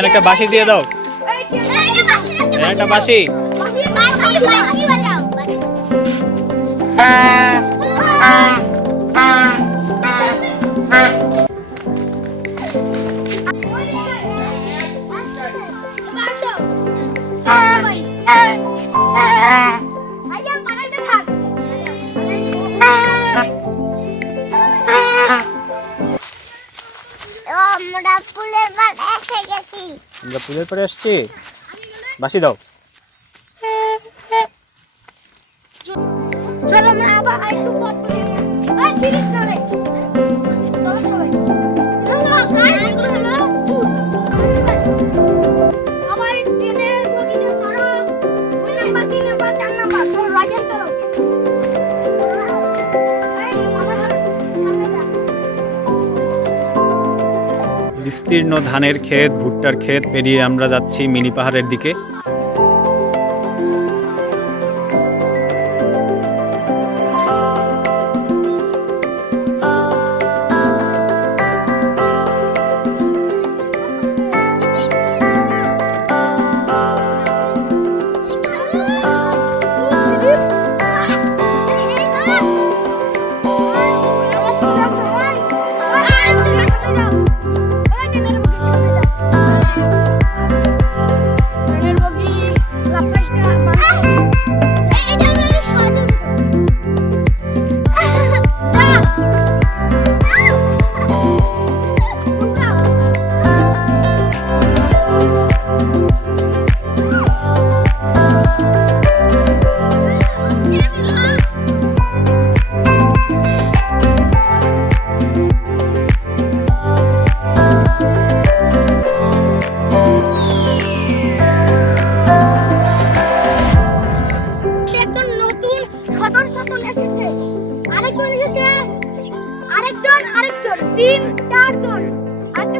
রিয়ান একটা বাঁশি দিয়ে দাও, একটা বাঁশি। আমরা পুলের পাড়ে এসে গেছি। আমরা পুলের পাড়ে আসছি, বাঁশি দাও। চলো আমরা আবার একটু পথ করে আর সিরিজ করে চলো সবাই চলো গাড়িগুলো হলো সবাই ট্রেনের বগিতে ধরো 2 নাম্বার 3 নাম্বার 4 নাম্বার চলো রাজেন চলো বিস্তীর্ণ ধানের ক্ষেত, ভুট্টার ক্ষেত পেরিয়ে আমরা যাচ্ছি মিনি পাহাড়ের দিকে।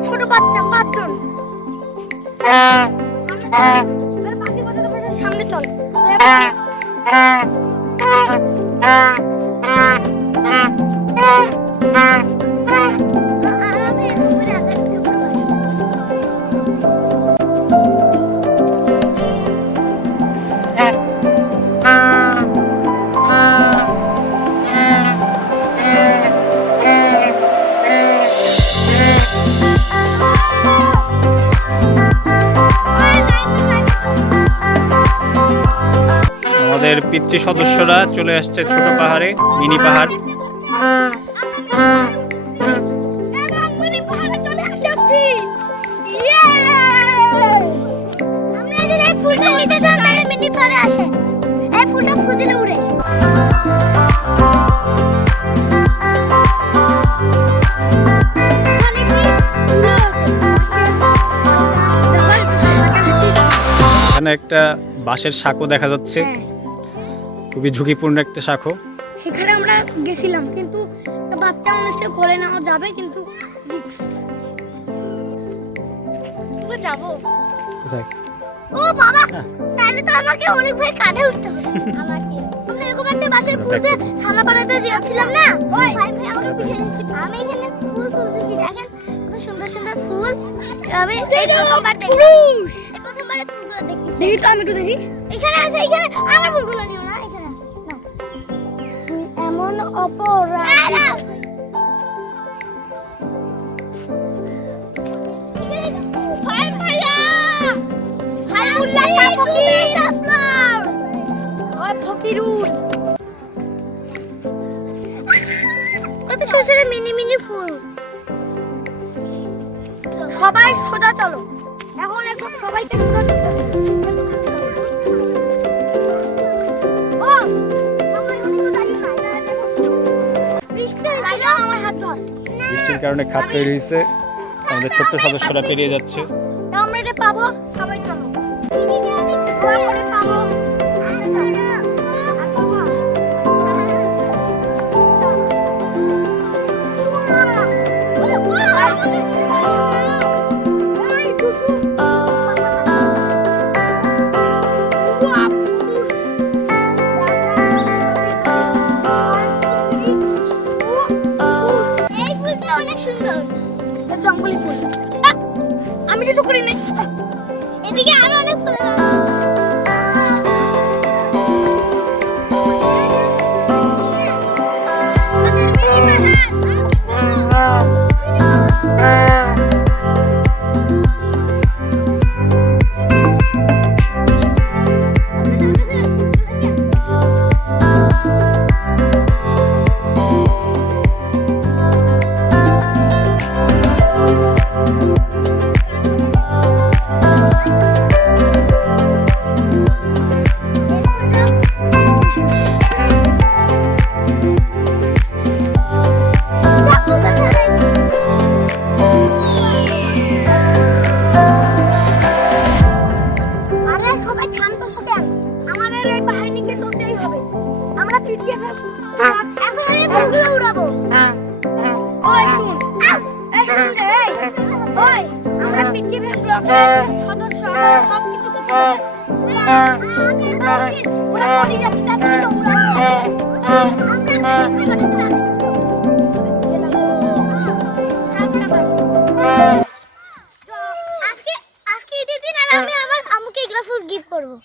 ছোট বাচ্চা 5 জন সামনে চল আমাদের পিতৃ সদস্যরা চলে আসছে ছোট পাহাড়ে, মিনি পাহাড়। এখানে একটা বাঁশের সাঁকো দেখা যাচ্ছে, খুবই ঝুঁকিপূর্ণ একটা শাখো। সেখানে আমরা গেছিলাম, কিন্তু বাচ্চা মানুষকে করে নেওয়া যাবে, কিন্তু যাবো কোথায়? ও বাবা, তাহলে তো আমাকে অনেক ভাই কাঁধে উঠতে হবে আমাকে। আমরা এরকম একটা বাসের পুলতে ছানা বানাতে দিয়েছিলাম না, ওই ভাই ভাই আমাকে পিছিয়ে দিচ্ছি। আমি এখানে ফুল তুলতেছি, দেখেন কত সুন্দর সুন্দর ফুল। আমি এই প্রথমবার দেখছি, এই প্রথমবার ফুলগুলো দেখছি। দেখি তো, আমি একটু দেখি। এখানে আছে, এখানে আমার ফুলগুলো নিও না, এখানে না। এমন অপরাধ কত ছোট মিনি মিনি ফুল। সবাই সোজা চলো, এখন একদম সবাইকে সোজা চলতে হবে। ও আমার হাত ধর। বৃষ্টির কারণে খাত তৈরি হয়েছে, আমাদের ছোট্ট সদস্যরা পেরিয়ে যাচ্ছে। আমরা এটা পাবো, সবাই চলো। পাবো জঙ্গলি ফুল। আমি যে কিছু করি নাই। এদিকে আরো অনেক ফুল আছে। আরে সবাই শান্ত থাকেন, আমাদের এই বাহিনীকে চলতেই হবে, আমরা পিছিয়ে ফেলবো। এখন আমি ফুলগুলো উড়াবো। ওই শুন, এই শুন রে, ওই আমরা পিছিয়ে ফেলবো, সদস্য সব কিছু করতে হবে। ওরা পড়ে যাচ্ছে, তাড়াতাড়ি তো আজকে আজকে ঈদের দিন আর আমি আমার আম্মুকে এগুলো ফুল গিফট করবো।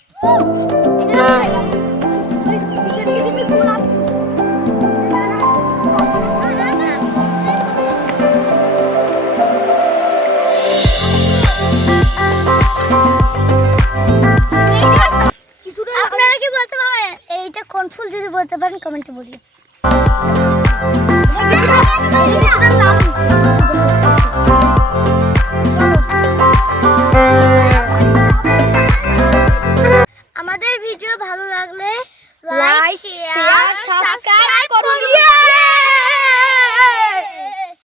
আপনারা কি বলতে পারবেন এইটা কোন ফুল? যদি বলতে পারেন কমেন্টে বলিয়ে। আমাদের ভিডিও ভালো লাগলে লাইক